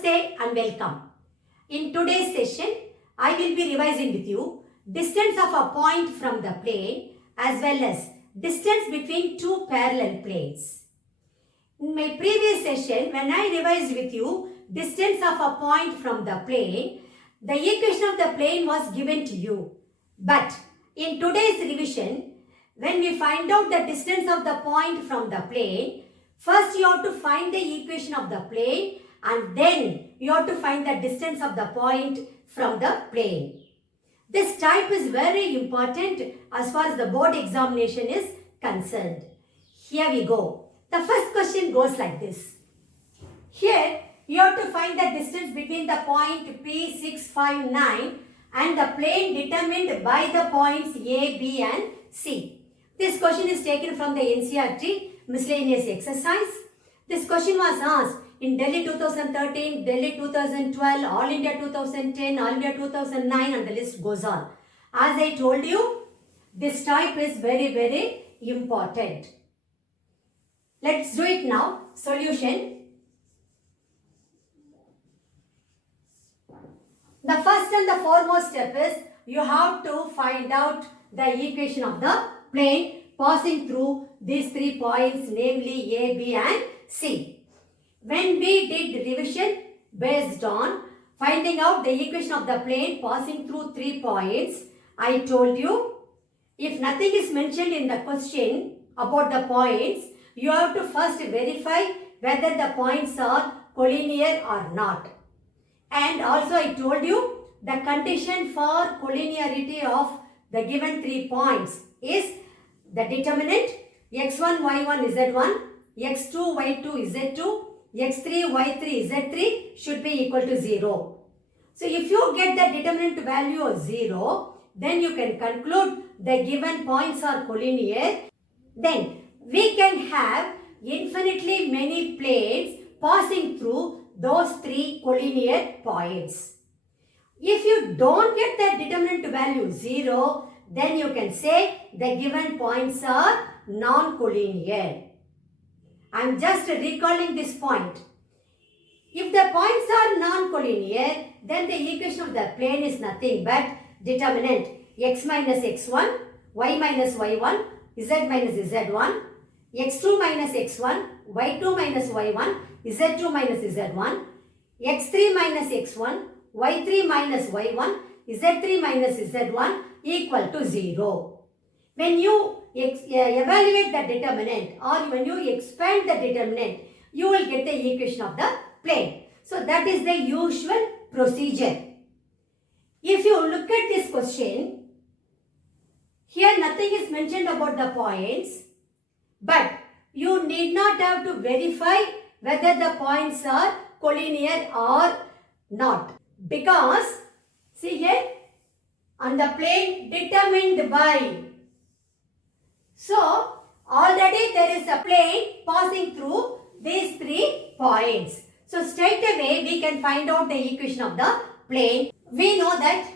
Namaste and welcome. In today's session, I will be revising with you distance of a point from the plane as well as distance between two parallel planes. In my previous session, when I revised with you distance of a point from the plane, the equation of the plane was given to you. But in today's revision, when we find out the distance of the point from the plane, first you have to find the equation of the plane and then you have to find the distance of the point from the plane. This type is very important as far as the board examination is concerned. Here we go. The first question goes like this. Here you have to find the distance between the point P659 and the plane determined by the points A, B and C. This question is taken from the NCERT miscellaneous exercise. This question was asked in Delhi 2013, Delhi 2012, All India 2010, All India 2009 and the list goes on. As I told you, this type is very important. Let's do it now. Solution. The first and the foremost step is you have to find out the equation of the plane passing through these 3 points, namely A, B and C. When we did revision based on finding out the equation of the plane passing through 3 points, I told you if nothing is mentioned in the question about the points, you have to first verify whether the points are collinear or not. And also I told you the condition for collinearity of the given 3 points is the determinant x1, y1, z1, x2, y2, z2, x3, y3, z3 should be equal to 0. So if you get the determinant value of 0, then you can conclude the given points are collinear. Then we can have infinitely many planes passing through those 3 collinear points. If you don't get the determinant value 0, then you can say the given points are non-collinear. I am just recalling this point. If the points are non-collinear, then the equation of the plane is nothing but determinant x minus x1, y minus y1, z minus z1, x2 minus x1, y2 minus y1, z2 minus z1, x3 minus x1, y3 minus y1, z3 minus z1 equal to 0. When you evaluate the determinant or when you expand the determinant, you will get the equation of the plane. So that is the usual procedure. If you look at this question, here nothing is mentioned about the points, but you need not have to verify whether the points are collinear or not. Because, see here, on the plane determined by. So, already there is a plane passing through these 3 points. So, straight away we can find out the equation of the plane. We know that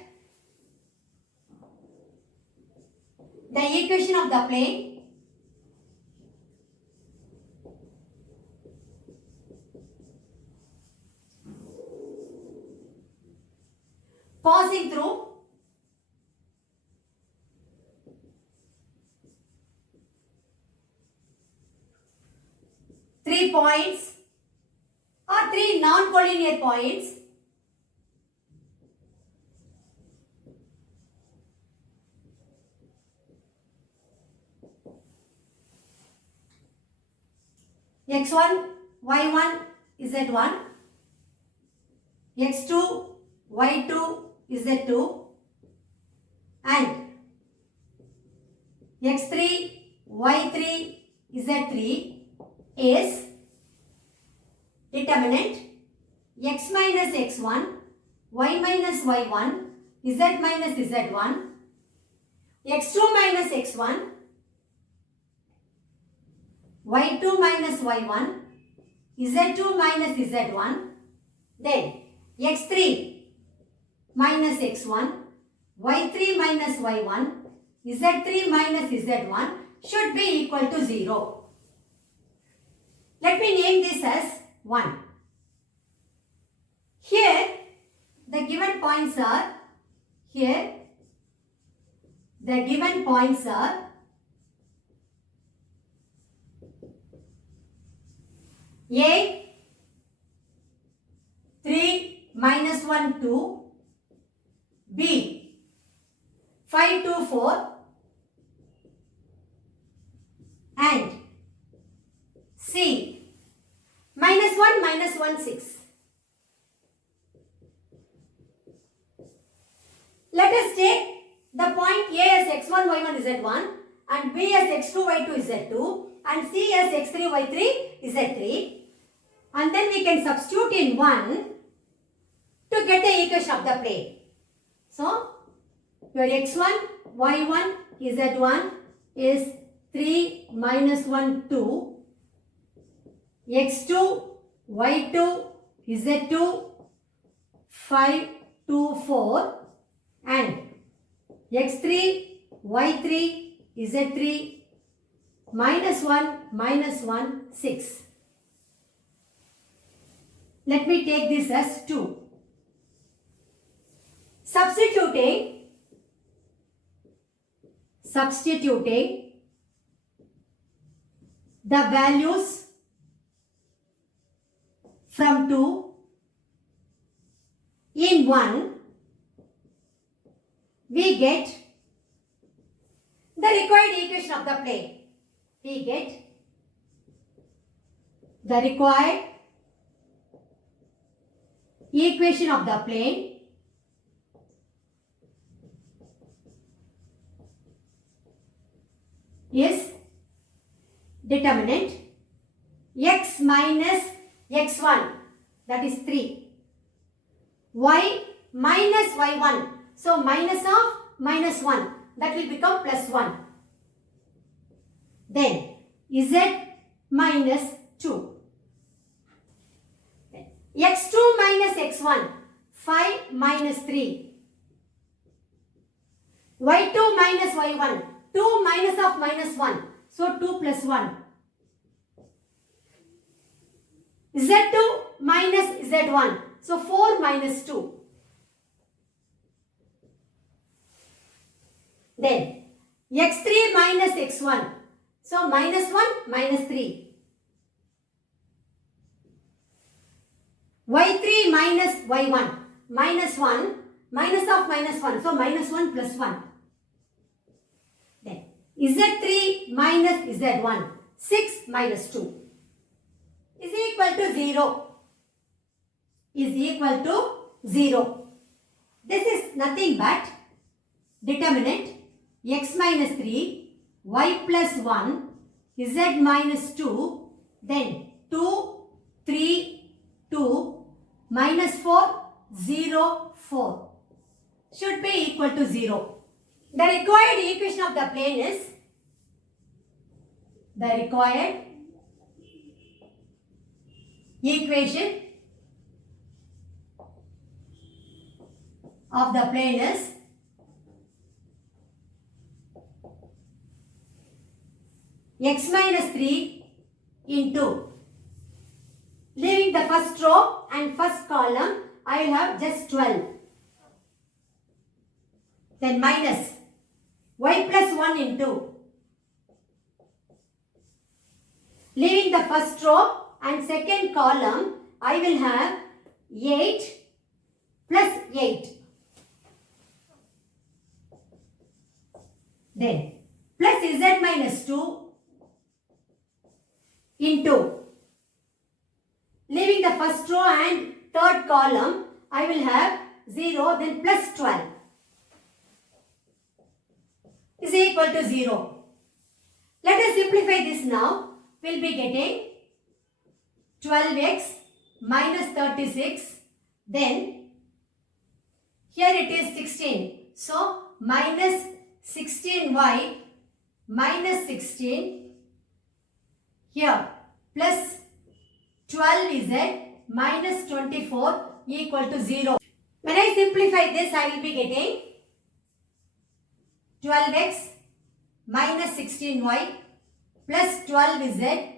the equation of the plane passing through three points or 3 non-collinear points x1, y1, z1, x2, y2, z2 and x3, y3, z3 is determinant x minus x1, y minus y1, z minus z1, x2 minus x1, y2 minus y1, z2 minus z1, then x3 minus x1, y3 minus y1, z3 minus z1 should be equal to 0. Let me name this as 1. Here the given points are, here the given points are A 3 minus 1 2, B 5 2 4 and C minus 1 6. Let us take the point A as x1 y1 z1 and B as x2 y2 z2 and C as x3 y3 z3, and then we can substitute in 1 to get the equation of the plane. So your x1 y1 z1 is 3 minus 1 2, x2 y2 z2 5 2 4 and x3 y3 z3 minus 1 6. Let me take this as 2. Substituting the values from 2 in 1, we get the required equation of the plane. We get the required equation of the plane is determinant x minus x1, that is 3, y minus y1, so minus of minus 1, that will become plus 1. Then z minus 2. x2 minus x1, 5 minus 3. y2 minus y1, 2 minus of minus 1, so 2 plus 1. z2 minus z1, so 4 minus 2. Then x3 minus x1, so minus 1 minus 3. y3 minus y1, minus 1 minus of minus 1, so minus 1 plus 1. Then z3 minus z1, 6 minus 2 is equal to 0. Is equal to 0. This is nothing but determinant x minus 3, y plus 1, z minus 2, then 2, 3, 2, minus 4, 0, 4 should be equal to 0. The required equation of the plane is, the required equation of the plane is x minus 3 into, leaving the first row and first column, I will have just 12. Then minus y plus 1 into, leaving the first row and second column, I will have 8 plus 8. Then plus z minus 2 into, leaving the first row and third column, I will have 0, then plus 12 is equal to 0. Let us simplify this now. We will be getting 12x minus 36, then here it is 16. So minus 16y minus 16, here plus 12z minus 24 equal to 0. When I simplify this, I will be getting 12x minus 16y plus 12z,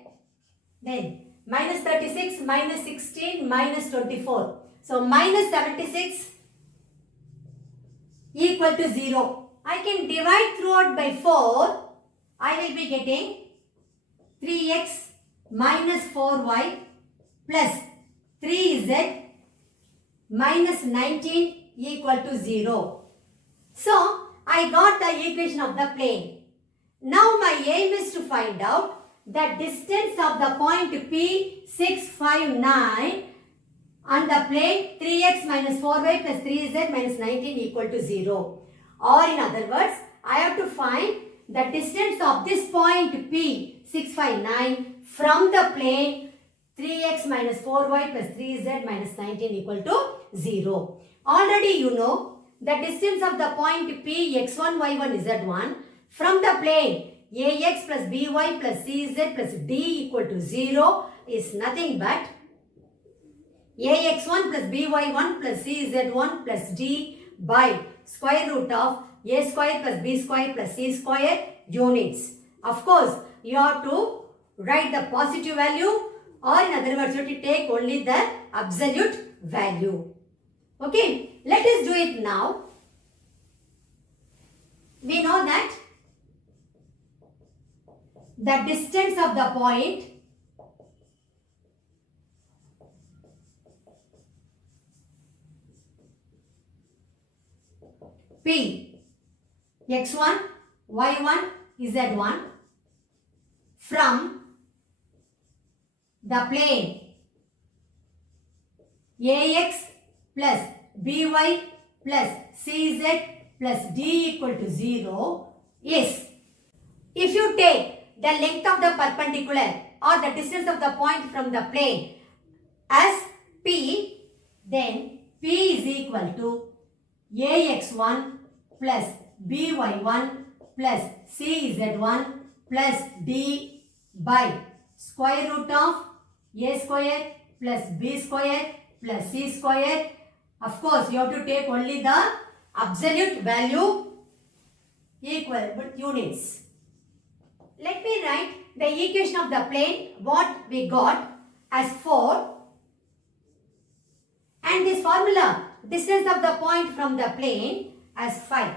then minus 36 minus 16 minus 24. So minus 76 equal to 0. I can divide throughout by 4. I will be getting 3x minus 4y plus 3z minus 19 equal to 0. So, I got the equation of the plane. Now my aim is to find out the distance of the point P659 on the plane 3x minus 4y plus 3z minus 19 equal to 0. Or in other words, I have to find the distance of this point P659 from the plane 3x minus 4y plus 3z minus 19 equal to 0. Already you know the distance of the point P x1, y1, z1 from the plane ax plus by plus cz plus d equal to 0 is nothing but ax1 plus by1 plus cz1 plus d by square root of a square plus b square plus c square units. Of course, you have to write the positive value, or in other words, you have to take only the absolute value. Okay, let us do it now. We know that the distance of the point P x1, y1, z1 from the plane ax plus by plus cz plus d equal to 0 is, if you take the length of the perpendicular or the distance of the point from the plane as P, then P is equal to ax1 plus by1 plus cz1 plus d by square root of a square plus b square plus c square. Of course, you have to take only the absolute value equal with units. Let me write the equation of the plane what we got as 4, and this formula distance of the point from the plane as 5.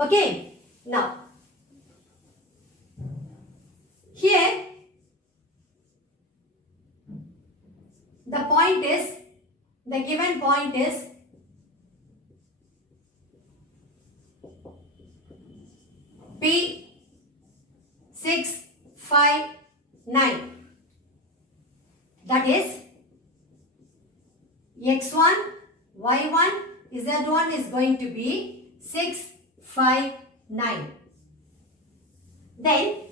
Okay, now here the point is, the given point is P659, that is x1, y1, z1 is going to be 659. Then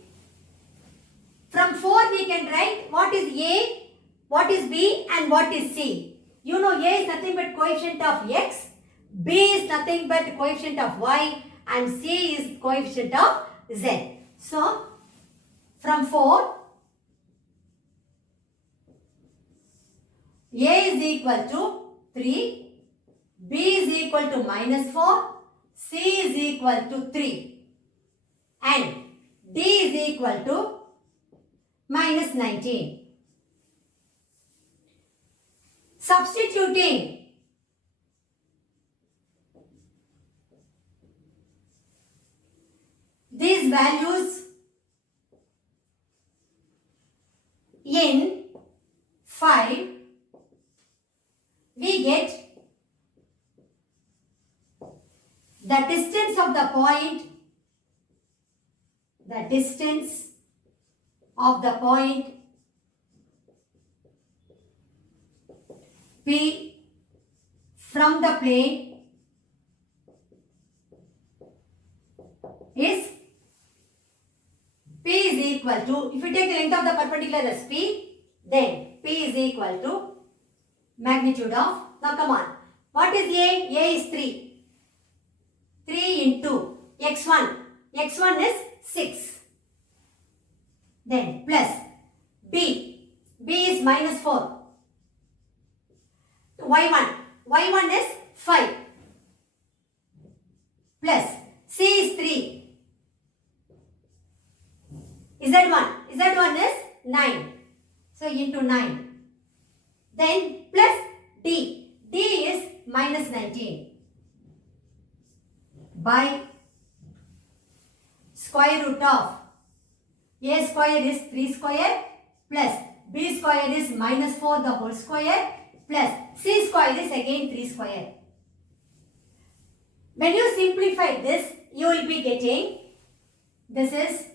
from 4 we can write what is A, what is B and what is C. You know A is nothing but coefficient of x, B is nothing but coefficient of y and C is coefficient of z. So from 4, A is equal to 3, B is equal to minus 4, C is equal to 3 and D is equal to minus 19. Substituting these values in 5, we get the distance of the point, P from the plane is P is equal to, if you take the length of the perpendicular as P, then P is equal to magnitude of, now come on, what is A? A is 3. 3 into x1. x1 is 6. Then plus B. B is minus 4. y1. y1 is 5. Plus C is 3. z1. z1 is 9. So into into 9. Then plus d. D is minus 19 by square root of a square is 3 square plus b square is minus 4 the whole square plus c square is again 3 square. When you simplify this, you will be getting, this is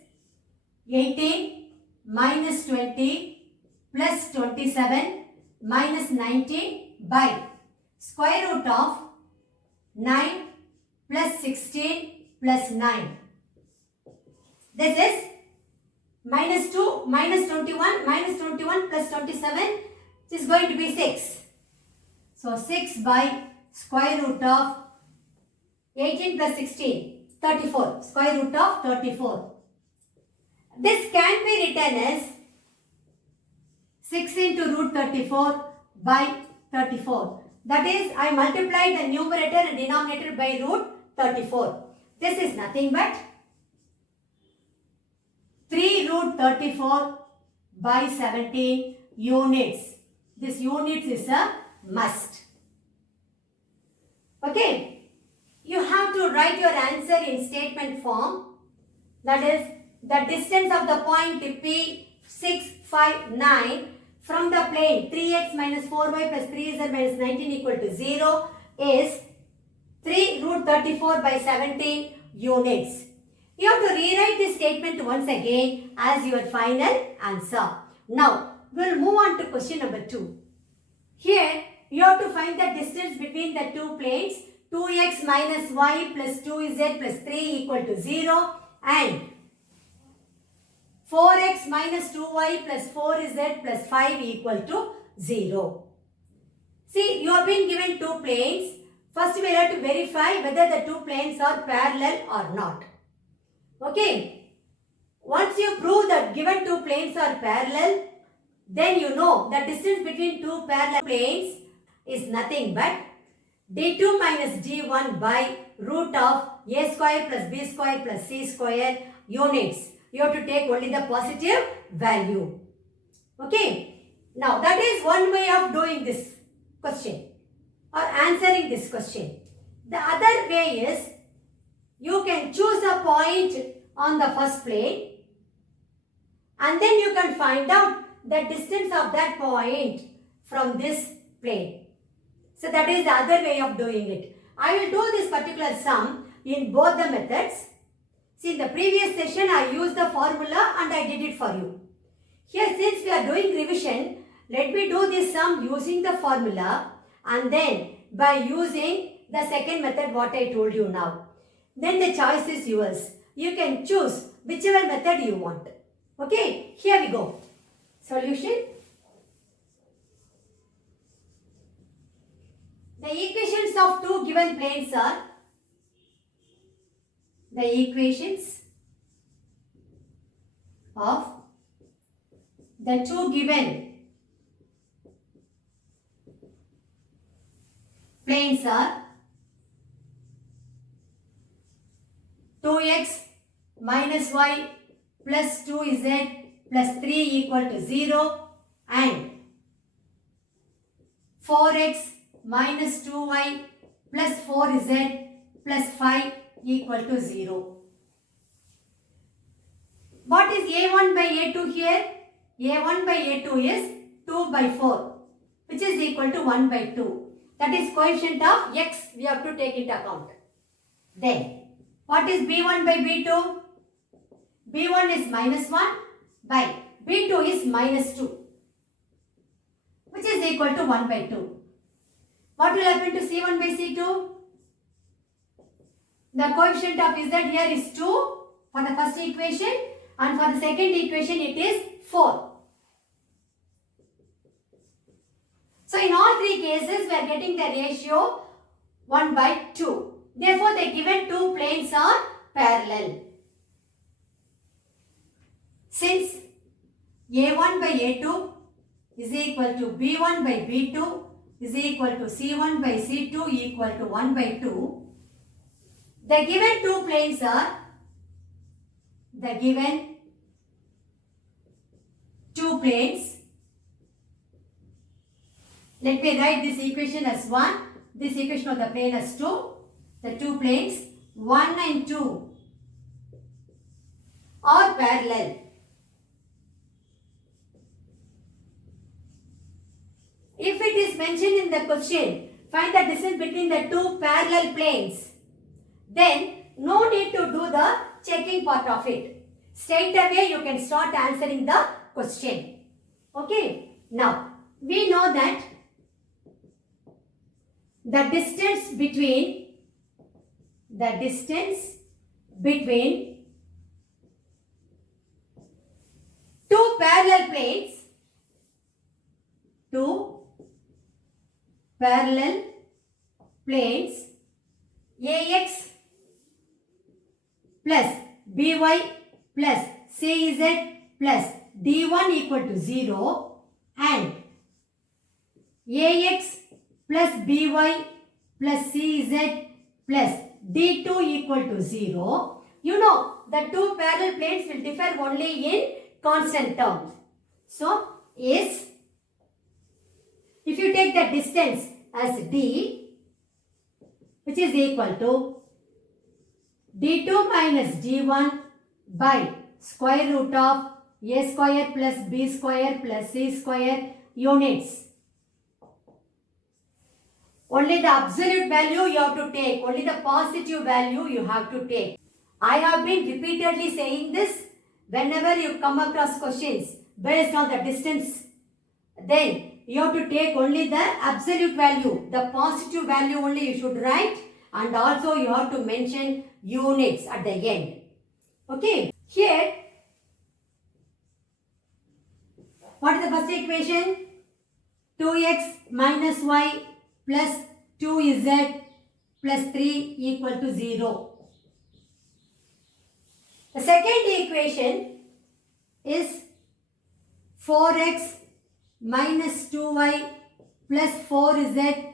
18 minus 20 plus 27 minus 19 by square root of 9 plus 16 plus 9. This is minus 2 minus 21 plus 27 is going to be 6. So 6 by square root of 18 plus 16, 34, square root of 34. This can be written as 6 into root 34 by 34. That is, I multiplied the numerator and denominator by root 34. This is nothing but 3 root 34 by 17 units. This units is a must. Okay. You have to write your answer in statement form. That is, the distance of the point P659 from the plane 3x minus 4y plus 3z minus 19 equal to 0 is 3 root 34 by 17 units. You have to rewrite this statement once again as your final answer. Now, we will move on to question number 2. Here, you have to find the distance between the two planes 2x minus y plus 2z plus 3 equal to 0 and 4x minus 2y plus 4z plus 5 equal to 0. See, you have been given two planes. First, we will have to verify whether the two planes are parallel or not. Okay. Once you prove that given two planes are parallel, then you know the distance between two parallel planes is nothing but d2 minus d1 by root of a square plus b square plus c square units. You have to take only the positive value. Okay. Now, that is one way of doing this question or answering this question. The other way is you can choose a point on the first plane and then you can find out the distance of that point from this plane. So that is the other way of doing it. I will do this particular sum in both the methods. See, in the previous session I used the formula and I did it for you. Here, since we are doing revision, let me do this sum using the formula and then by using the second method what I told you now. Then the choice is yours. You can choose whichever method you want. Okay, here we go. Solution. The equations of two given planes are the equations of the two given planes are 2x minus y plus 2z plus 3 equal to 0 and 4x minus 2y plus 4z plus 5 equal to 0. What is a1 by a2 here? a1 by a2 is 2 by 4 which is equal to 1 by 2. That is coefficient of x we have to take into account. Then what is b1 by b2? b1 is minus 1 by b2 is minus 2 which is equal to 1 by 2. What will happen to c1 by c2? The coefficient of z here is 2 for the first equation and for the second equation it is 4. So in all three cases we are getting the ratio 1 by 2. Therefore the given two planes are parallel. Since a1 by a2 is equal to b1 by b2 is equal to c1 by c2 equal to 1 by 2, the given two planes are the given two planes Let me write this equation as 1. This equation of the plane as 2. The two planes 1 and 2 are parallel. If it is mentioned in the question, find the distance between the two parallel planes, then no need to do the checking part of it. Straight away you can start answering the question. Okay. Now, we know that the distance between two parallel planes, AX plus BY plus CZ plus D1 equal to 0 and AX plus BY plus CZ plus D2 equal to 0. You know, the two parallel planes will differ only in constant terms. So, if you take the distance as D, which is equal to D2 minus D1 by square root of A square plus B square plus C square units. Only the absolute value you have to take. Only the positive value you have to take. I have been repeatedly saying this. Whenever you come across questions based on the distance, then you have to take only the absolute value. The positive value only you should write, and also you have to mention units at the end. Okay. Here, what is the first equation? 2x minus y plus 2z plus 3 equal to 0. The second equation is 4x minus 2y plus 4z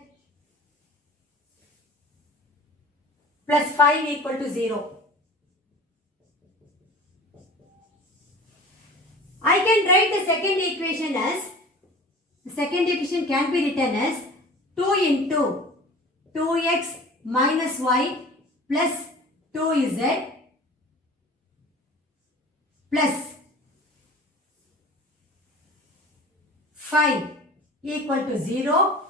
plus 5 equal to 0. I can write the second equation as, the second equation can be written as 2 into 2x minus y plus 2z plus 5 equal to 0.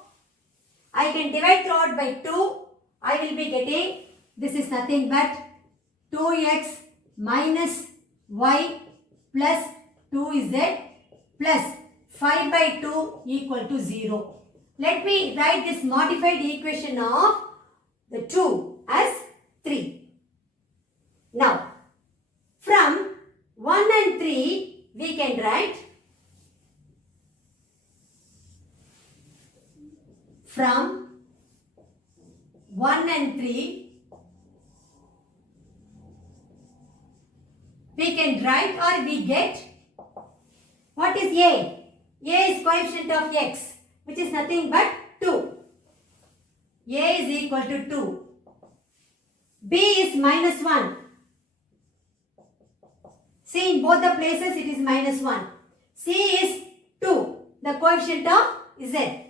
I can divide throughout by 2. I will be getting, this is nothing but 2x minus y plus 2z plus 5 by 2 equal to 0. Let me write this modified equation of the 2 as 3. Now, from 1 and 3, we can write from 1 and 3, we can write or we get, what is A? A is coefficient of x, which is nothing but 2. A is equal to 2. B is minus 1. See, in both the places it is minus 1. C is 2, the coefficient of z.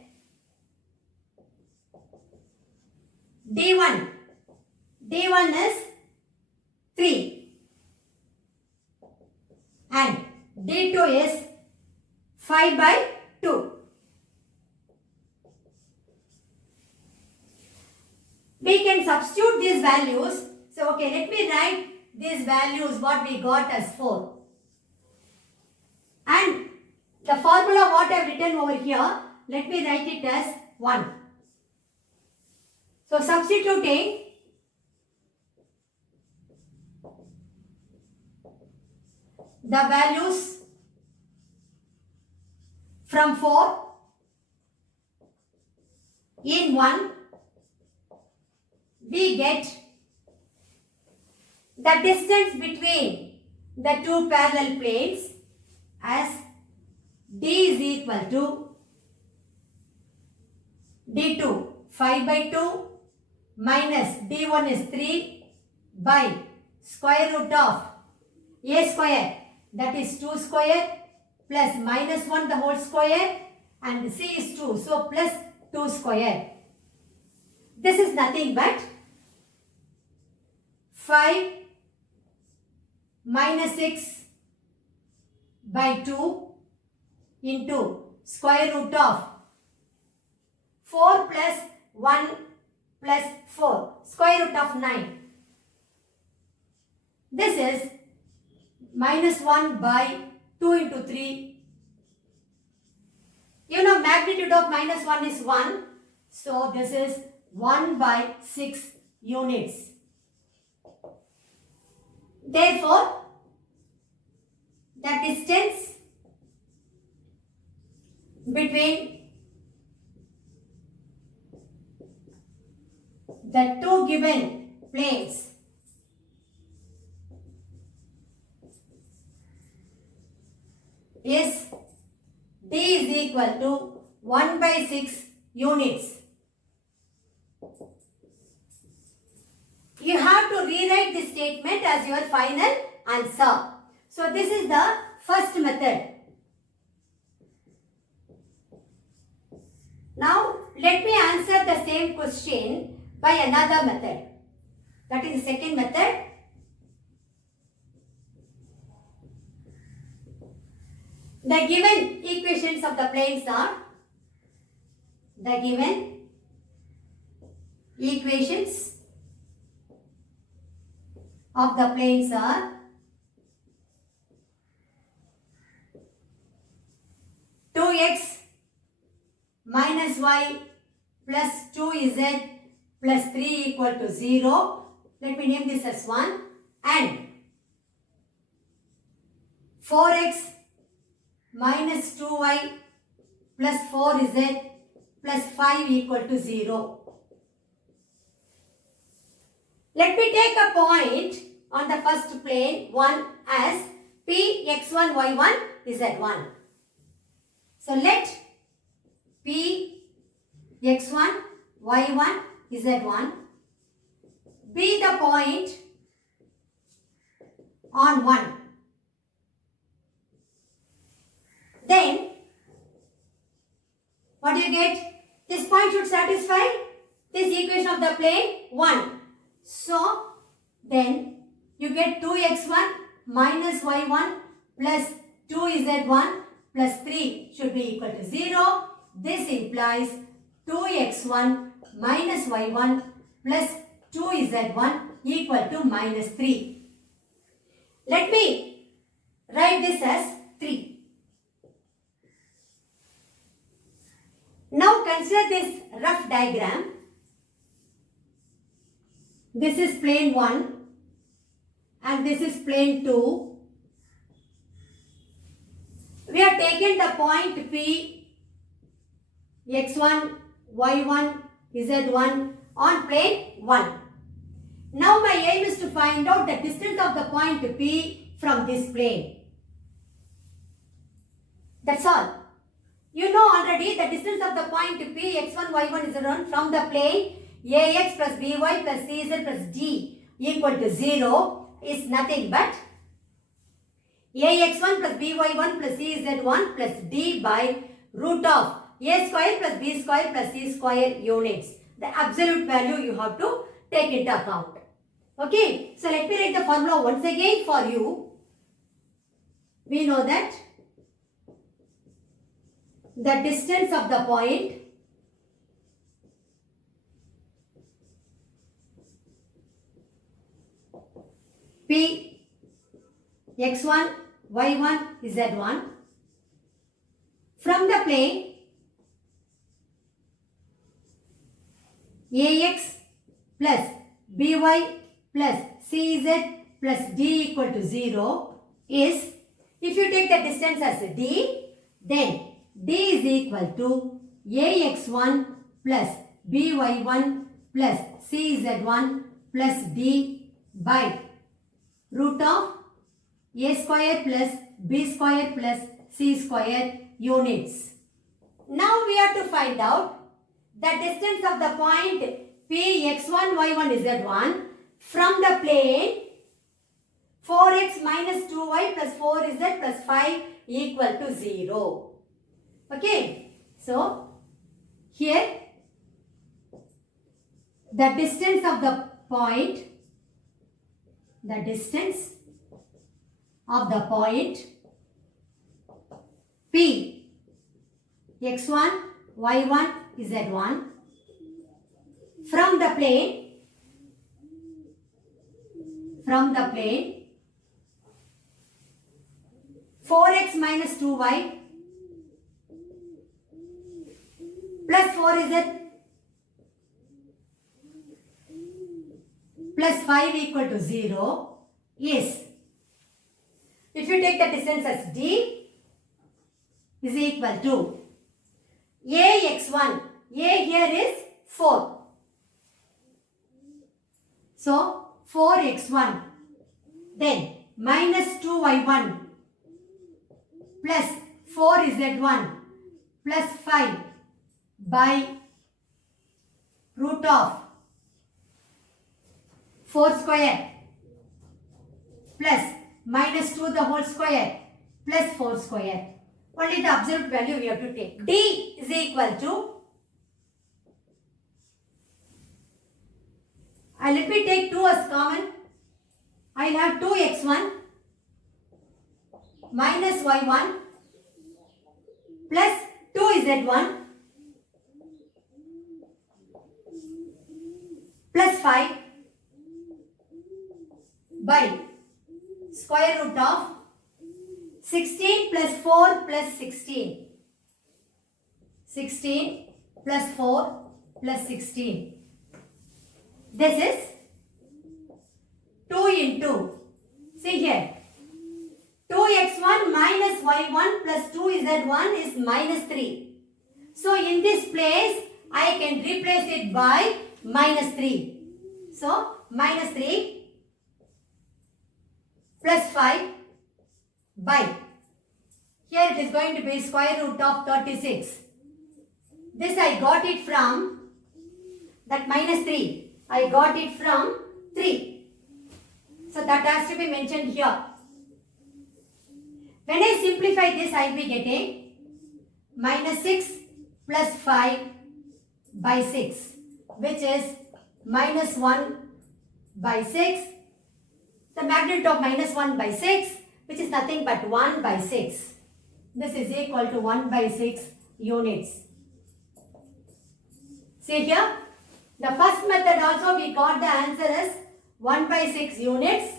D1 is 3 and D2 is 5 by 2. We can substitute these values. So, okay, let me write these values what we got as 4. And the formula what I have written over here, let me write it as 1. So, substituting the values from 4 in 1, we get the distance between the two parallel planes as D is equal to D2 5 by 2 minus D1 is 3 by square root of A square, that is 2 square plus minus 1 the whole square and C is 2. So plus 2 square. This is nothing but 5 minus 6 by 2 into square root of 4 plus 1 plus 4, square root of 9. This is minus 1 by 2 into 3. You know magnitude of minus 1 is 1. So this is 1 by 6 units. Therefore, the distance between the two given planes is D is equal to 1 by 6 units. You have to rewrite this statement as your final answer. So this is the first method. Now let me answer the same question by another method. That is the second method. The given equations of the planes are the given equations of the planes are two x minus y plus 2z plus 3 equal to 0. Let me name this as 1, and 4x minus 2y plus 4z plus 5 equal to 0. Let me take a point on the first plane 1 as P x1 y1 z1. So let P x1 y1 z1 be the point on 1. Then what do you get? This point should satisfy this equation of the plane 1. So then you get 2x1 minus y1 plus 2z1 plus 3 should be equal to 0. This implies 2x1 minus y1 plus 2z1 equal to minus 3. Let me write this as 3. Now consider this rough diagram. This is plane 1 and this is plane 2. We have taken the point P x1, y1, z1 on plane 1. Now my aim is to find out the distance of the point P from this plane. That's all. You know already the distance of the point P x1, y1, z1 from the plane ax plus by plus cz plus d equal to 0 is nothing but ax1 plus by1 plus cz1 plus d by root of a square plus b square plus c square units. The absolute value you have to take into account. Okay, so let me write the formula once again for you. We know that the distance of the point P x1, y1, z1 from the plane ax plus by plus cz plus d equal to 0 is, if you take the distance as d, then d is equal to ax1 plus by1 plus cz1 plus d by root of a square plus b square plus c square units. Now we have to find out the distance of the point P x1 y1 z1 from the plane 4x minus 2y plus 4z plus 5 equal to 0. Okay. So, here the distance of the point, P, x1, y1, z1 from the plane 4x minus 2y plus 4z plus 5 equal to 0 is, if you take the distance as d, is equal to ax1, a here is 4. So 4x1, then minus 2y1 plus 4z1 plus 5 by root of 4 square plus minus 2 the whole square plus 4 square. Only the absolute value we have to take. D is equal to, let me take 2 as common. I will have 2x1 minus y1 plus 2z1 plus 5 by square root of 16 plus 4 plus 16. 16 plus 4 plus 16. This is 2 into, see here, 2x1 minus y1 plus 2z1 is minus 3. So in this place, I can replace it by minus 3. So minus 3 plus 5 by, here it is going to be square root of 36. This I got it from, that minus 3. I got it from 3. So that has to be mentioned here. When I simplify this, I will be getting minus 6 plus 5 by 6, which is minus 1 by 6. The magnitude of minus 1 by 6, which is nothing but 1 by 6. This is equal to 1 by 6 units. See here, the first method also we got the answer as 1 by 6 units.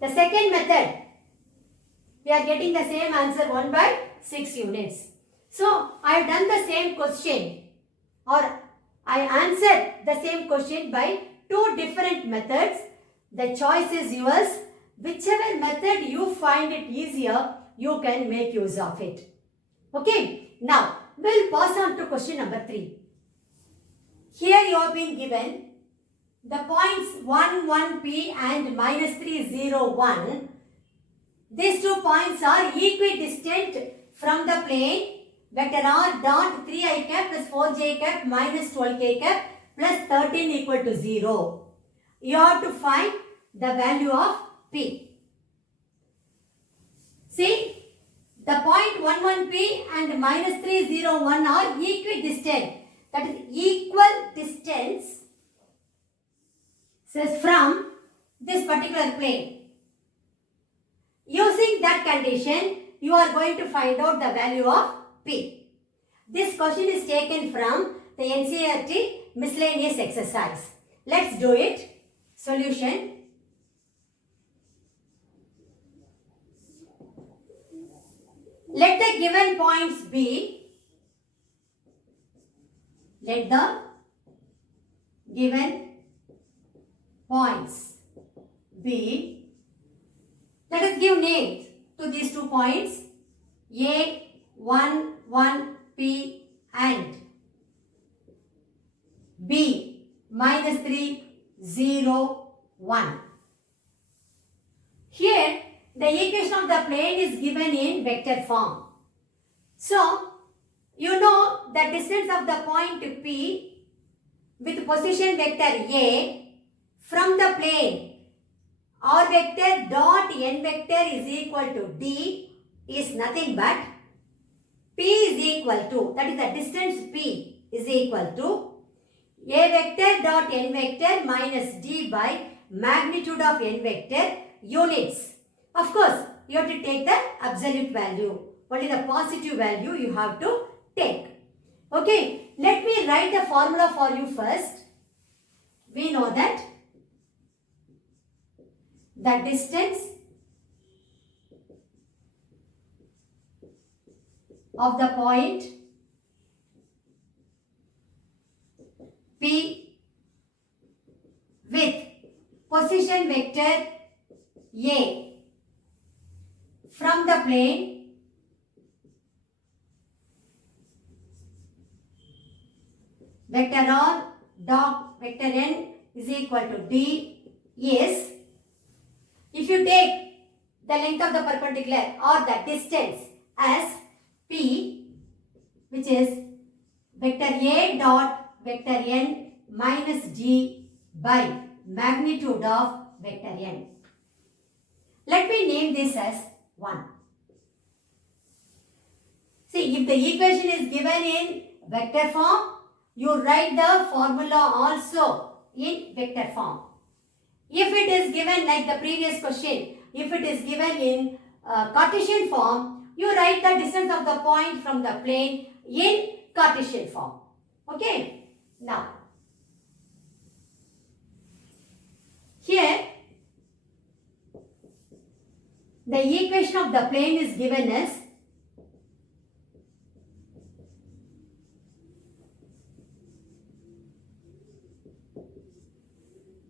The second method, we are getting the same answer 1 by 6 units. So, I have done the same question, or I answered the same question by 2 different methods. The choice is yours. Whichever method you find it easier, you can make use of it. Okay, now we will pass on to question number 3. Here you have been given the points 1, 1p and minus 3, 0, 1. These 2 points are equidistant from the plane vector r dot 3i cap plus 4j cap minus 12k cap plus 13 equal to 0. You have to find the value of p. See, the point 1, 1p and minus 3, 0, 1 are equidistant. That is equal distance says from this particular plane. Using that condition, you are going to find out the value of p. This question is taken from the NCERT miscellaneous exercise. Let's do it. Solution. Let the given points be, let the given points be, let us give names to these 2 points A, 1, 1, P and B, minus 3, 0, 1. Here, the equation of the plane is given in vector form. So, you know the distance of the point P with position vector A from the plane r vector dot n vector is equal to D is nothing but P is equal to, that is the distance P is equal to A vector dot n vector minus D by magnitude of n vector units. Of course, you have to take the absolute value. What is the positive value you have to take. Okay, let me write the formula for you first. We know that the distance of the point P with position vector A from the plane vector R dot vector n is equal to D is, if you take the length of the perpendicular or the distance as P, which is vector A dot vector n minus G by magnitude of vector n. Let me name this as 1. See, if the equation is given in vector form, you write the formula also in vector form. If it is given like the previous question, if it is given in Cartesian form, you write the distance of the point from the plane in Cartesian form. Okay. Now, here the equation of the plane is given as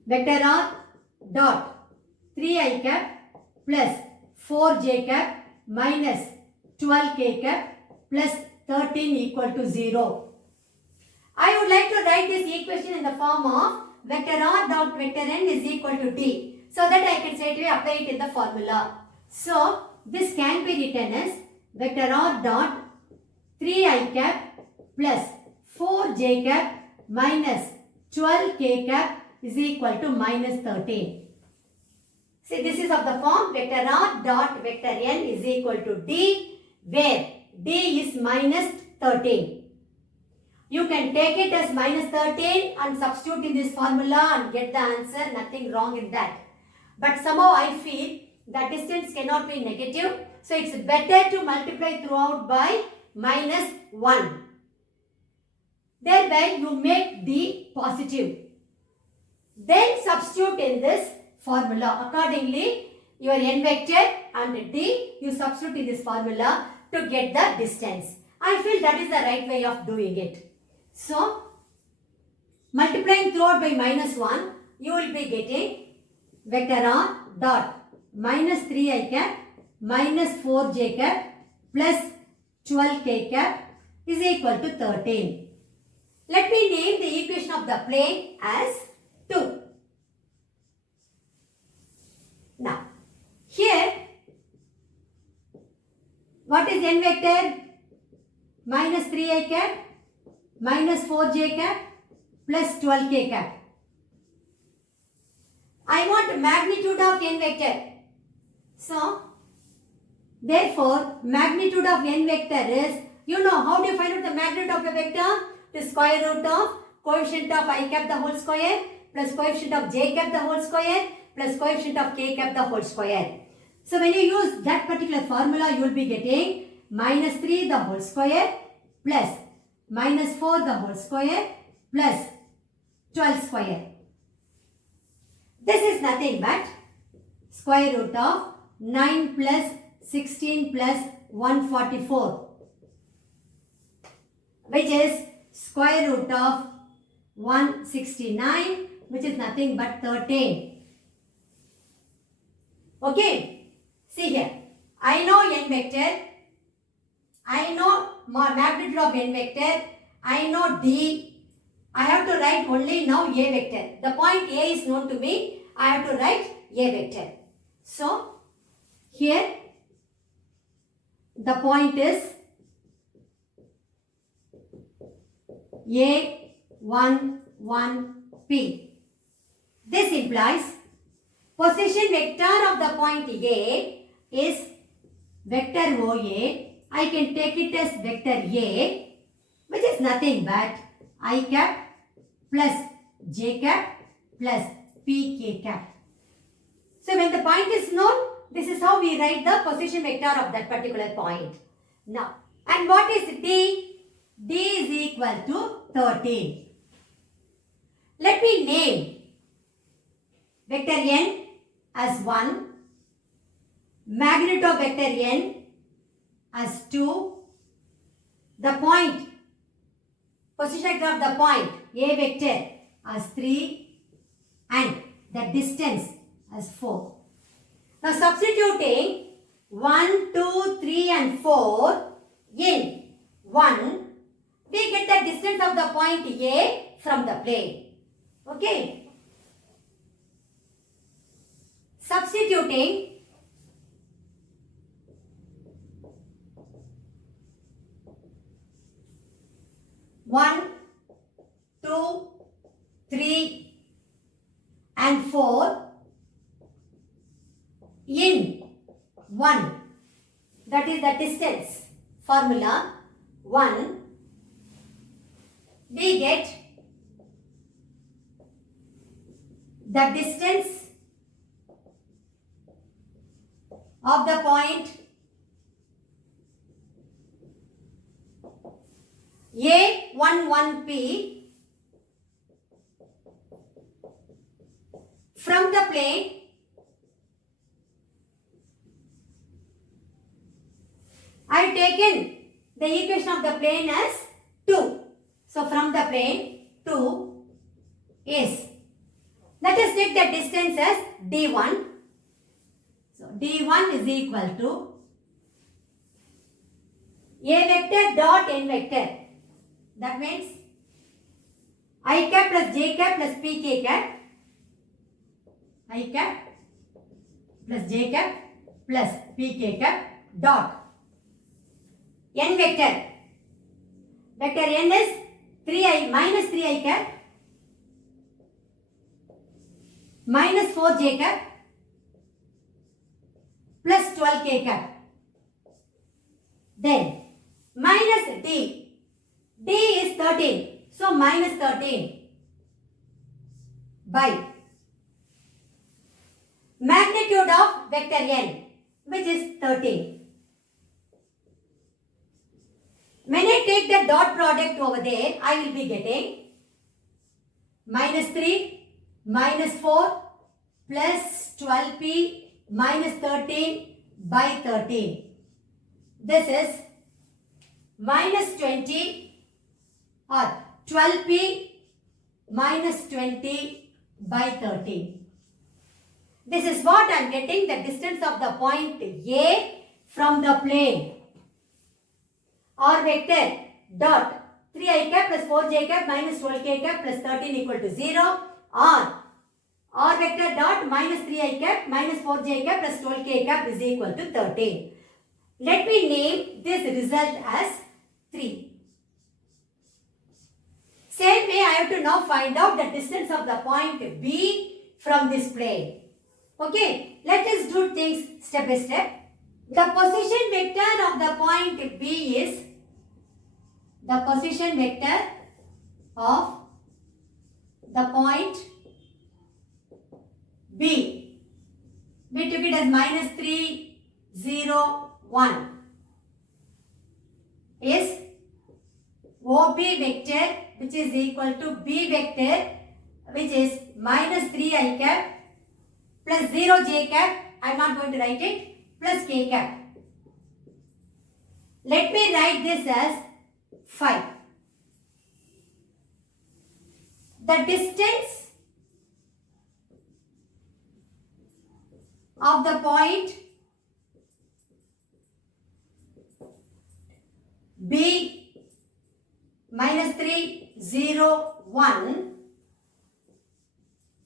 vector R dot 3i cap plus 4j cap minus 12k cap plus 13 equal to 0. I would like to write this equation in the form of vector R dot vector n is equal to D, so that I can straightaway apply it in the formula. So, this can be written as vector R dot 3i cap plus 4j cap minus 12k cap is equal to minus 13. See, this is of the form vector R dot vector n is equal to D, where D is minus 13. You can take it as minus 13 and substitute in this formula and get the answer, nothing wrong in that. But somehow I feel the distance cannot be negative, so it's better to multiply throughout by minus 1. Thereby you make D positive. Then substitute in this formula. Accordingly, your n vector and D you substitute in this formula to get the distance. I feel that is the right way of doing it. So, multiplying throughout by minus 1, you will be getting vector R dot minus 3i cap minus 4j cap plus 12k cap is equal to 13. Let me name the equation of the plane as 2. Now, here, what is n vector? Minus 3i cap minus 4j cap plus 12k cap. I want magnitude of n vector. So, therefore, magnitude of n vector is, you know, how do you find out the magnitude of a vector? The square root of coefficient of I cap the whole square plus coefficient of j cap the whole square plus coefficient of k cap the whole square. So, when you use that particular formula, you will be getting minus 3 the whole square plus minus 4 the whole square plus 12 square. This is nothing but square root of 9 plus 16 plus 144, which is square root of 169, which is nothing but 13. Okay, see here, I know n vector, I know magnitude of n vector, I know D, I have to write only now A vector. The point A is known to me, I have to write A vector. So, here the point is A11P. This implies position vector of the point A is vector OA I can take it as vector A, which is nothing but I cap plus j cap plus pk cap. So when the point is known, this is how we write the position vector of that particular point. Now, and what is D? D is equal to 13. Let me name vector n as 1, magnitude of vector n as 2, the point, position vector of the point A vector as 3 and the distance as 4. Now substituting 1, 2, 3 and 4 in 1, we get the distance of the point A from the plane. Okay. Substituting 1, 2, 3 and 4 in 1, that is the distance formula 1, we get the distance of the point A11P from the plane I have taken the equation of the plane as 2. So from the plane 2 is, let us take the distance as D1. So D1 is equal to A vector dot n vector. That means I cap plus j cap plus pk cap. I cap plus j cap plus pk cap dot n vector. Vector n is 3i minus 3i cap minus 4j cap plus 12k cap. Then minus d. D is 13. So minus 13 by magnitude of vector n, which is 13. When I take the dot product over there, I will be getting minus 3 minus 4 plus 12p minus 13 by 13. This is minus 20 or 12p minus 20 by 13. This is what I am getting, the distance of the point A from the plane. R vector dot 3i cap plus 4j cap minus 12k cap plus 13 equal to 0 or R vector dot minus 3i cap minus 4j cap plus 12k cap is equal to 13. Let me name this result as 3. Same way I have to now find out the distance of the point B from this plane. Okay, let us do things step by step. The position vector of the point B is the position vector of the point B. We took it as minus 3, 0, 1 is OB vector, which is equal to B vector, which is minus 3i cap plus 0j cap, I am not going to write it, plus k cap. Let me write this as 5. The distance of the point B minus 3, 0, 1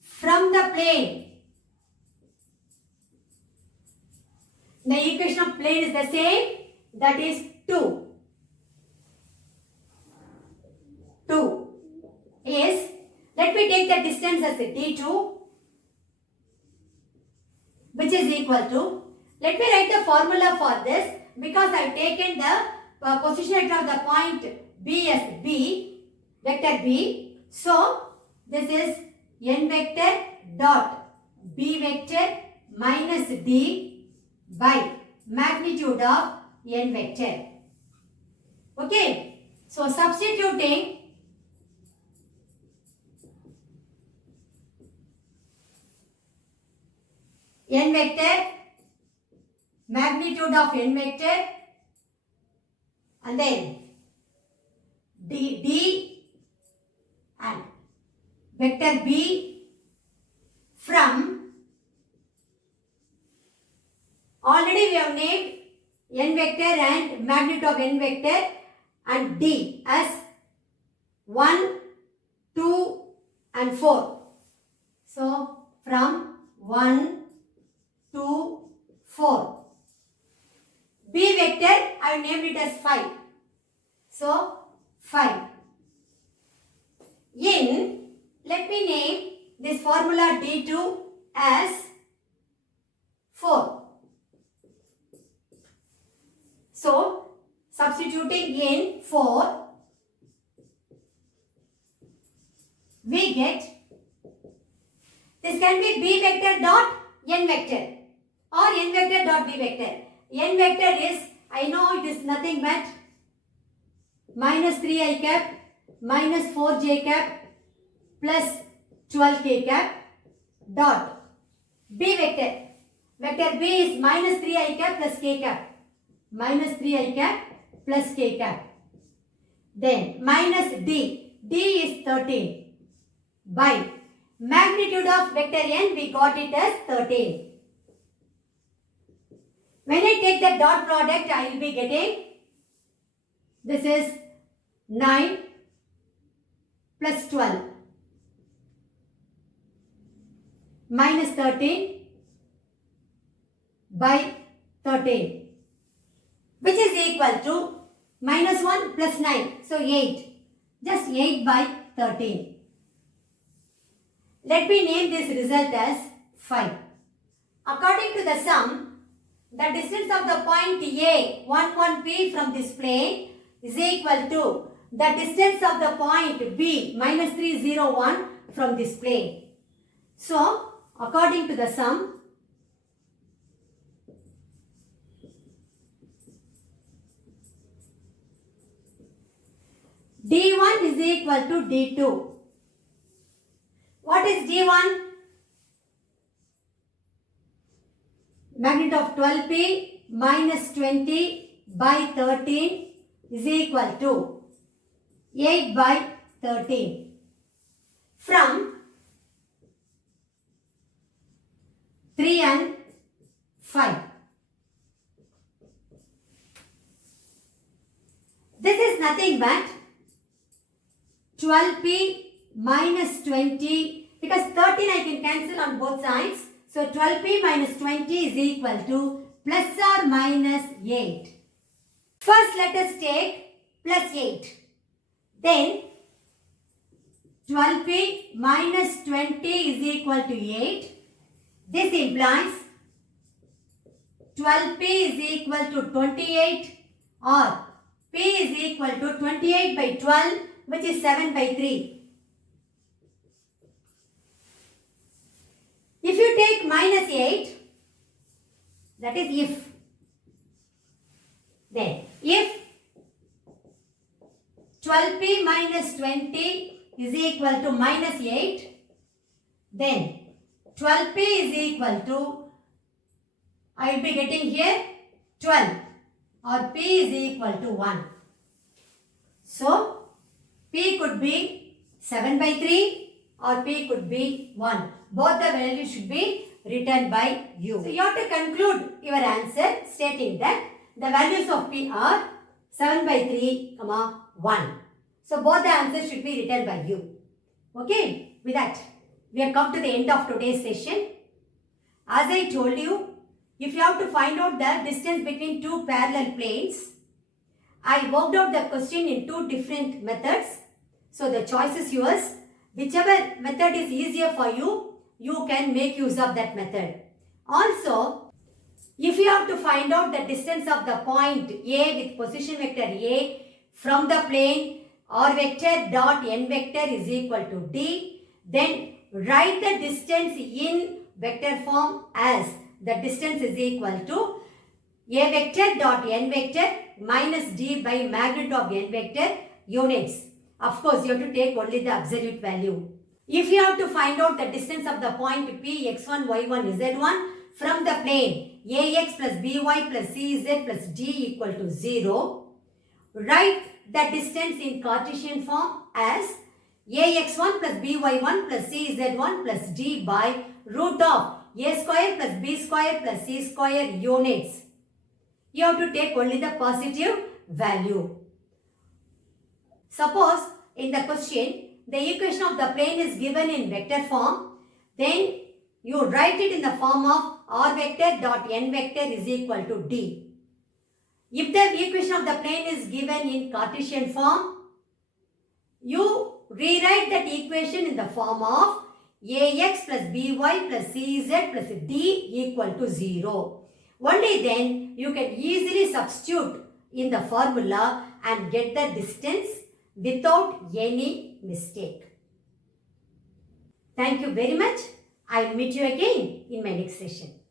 from the plane. The equation of plane is the same, that is 2. 2 is, let me take the distance as d2, which is equal to, let me write the formula for this. because I have taken the position vector of the point B as B, vector B. So, this is n vector dot B vector minus D by magnitude of n vector. Okay. So, substituting n vector, magnitude of n vector, and then D and vector B from, already we have named n vector and magnitude of n vector and D as 1, 2 and 4. So, from 1, 2, 4. B vector, I have named it as 5. So, 5. Let me name this formula D2 as 4. So, substituting in 4, we get, this can be B vector dot n vector or n vector dot B vector. N vector is, I know it is nothing but minus 3i cap minus 4j cap plus 12k cap dot B vector. Vector B is minus 3i cap plus k cap. Minus 3i cap plus k cap. Then minus D. D is 13 by magnitude of vector n, we got it as 13. When I take the dot product, I will be getting, this is 9 plus 12 minus 13 by 13, which is equal to minus 1 plus 9, so 8, just 8 by 13. Let me name this result as 5. According to the sum, the distance of the point A, 11P from this plane is equal to the distance of the point B, minus 301 from this plane. So, according to the sum, D1 is equal to D2. What is D1? Magnitude of 12P minus 20 by 13 is equal to 8 by 13. From 3 and 5. This is nothing but 12P minus 20, because 13 I can cancel on both sides. So 12P minus 20 is equal to plus or minus 8. First let us take plus 8. Then 12P minus 20 is equal to 8. This implies 12P is equal to 28 or P is equal to 28 by 12, which is 7 by 3. If you take minus 8, that is if. Then, if 12P minus 20 is equal to minus 8, then 12P is equal to, I will be getting here 12 or P is equal to 1. So, P could be 7 by 3 or P could be 1. Both the values should be written by you. So, you have to conclude your answer stating that the values of P are 7 by 3, 1. So, both the answers should be written by you. Okay, with that, we have come to the end of today's session. As I told you, if you have to find out the distance between two parallel planes, I worked out the question in two different methods. So, the choice is yours. Whichever method is easier for you, you can make use of that method. Also, If you have to find out the distance of the point A with position vector A from the plane r vector dot n vector is equal to D, then write the distance in vector form as the distance is equal to A vector dot n vector minus D by magnitude of n vector units. Of course, you have to take only the absolute value. If you have to find out the distance of the point P x1, y1, z1 from the plane ax plus by plus cz plus d equal to 0, write the distance in Cartesian form as ax1 plus by1 plus cz1 plus d by root of a square plus b square plus c square units. You have to take only the positive value. Suppose in the question, the equation of the plane is given in vector form, then you write it in the form of r vector dot n vector is equal to D. If the equation of the plane is given in Cartesian form, you rewrite that equation in the form of ax plus by plus cz plus d equal to 0. Only then you can easily substitute in the formula and get the distance without any mistake. Thank you very much. I will meet you again in my next session.